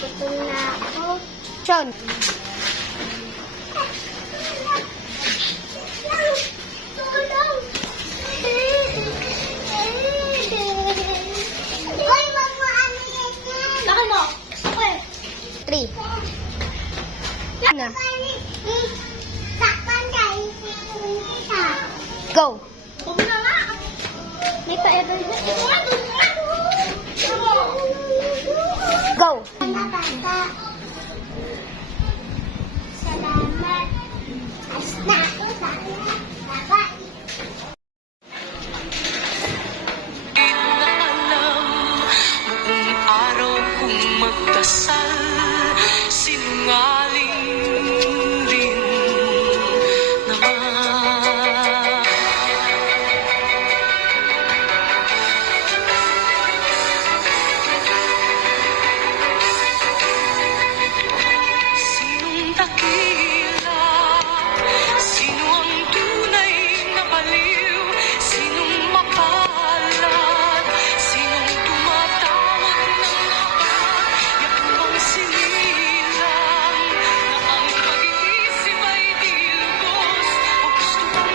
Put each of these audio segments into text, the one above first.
Gutom na ako. Sean. Tulong! Uy, wag mo ano yan yan. Bakit mo? Okay. 3. Na. Sakpan tayo kita. Go. Huwag na nga. May pa-ever Go. Salamat. Basta ako sana. Bye. Buong araw kong magdasal, sinungaling din naman. Sinong dakila? Sino ang tunay na baliw? Sinong mapalad? Sinong tumatawag ng abad? Yan bang sinilang na ang pag-iisip ay di lubos o gusto kang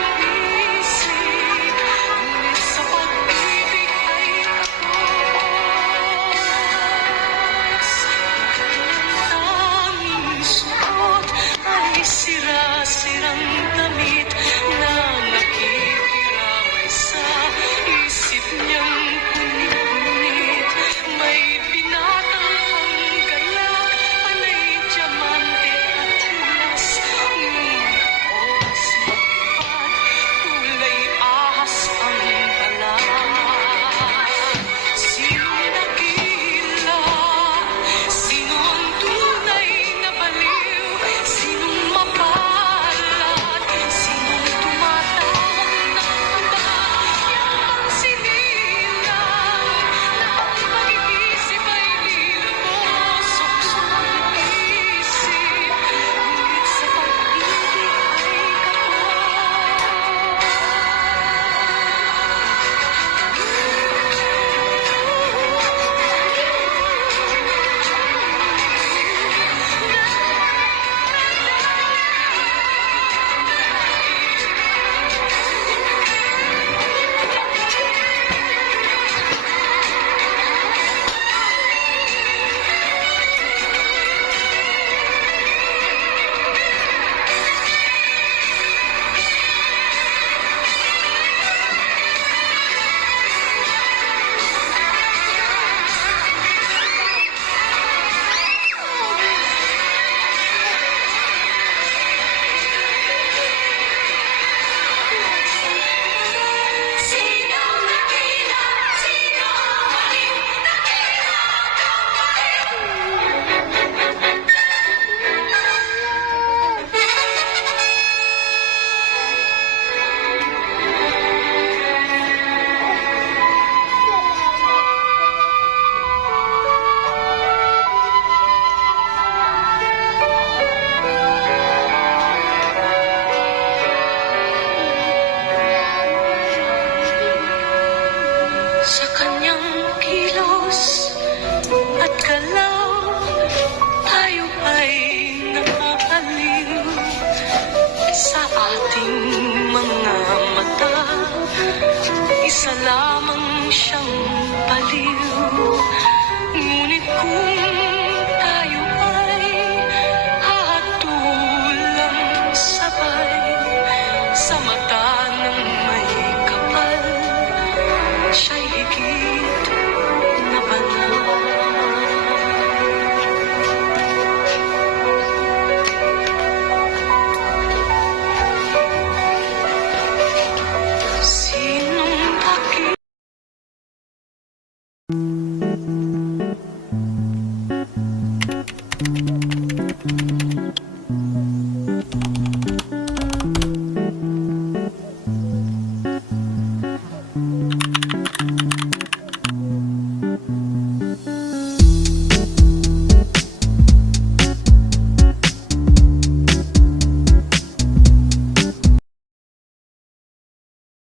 isip? Ngunit sa pag-ibig ay tapos. Ang tanging suot ay sira-sirang damit na nakikiramay sa isip niyang punit. May binatang panggalak, panay diamante at hilas. Ngunit oras magpad, kulay ahas ang balat. Sinong dakila? Sino ang tunay na baliw? Sinong mapalad? Sinong tumatawag ng abad? Yan bang sinilang na ang pag-iisip ay di lubos o gusto kang isip? Ngunit sa pag-ibig ay Sinong dakila? Sino ang baliw? Sa kanyang kilos at galaw, tayo ay nakakaliw. Sa ating mga mata, isa lamang siyang baliw. Ngunit kung tayo ay hahatulang sabay sa mata ng may kapal, siya'y higit na banal. Sinong dakila?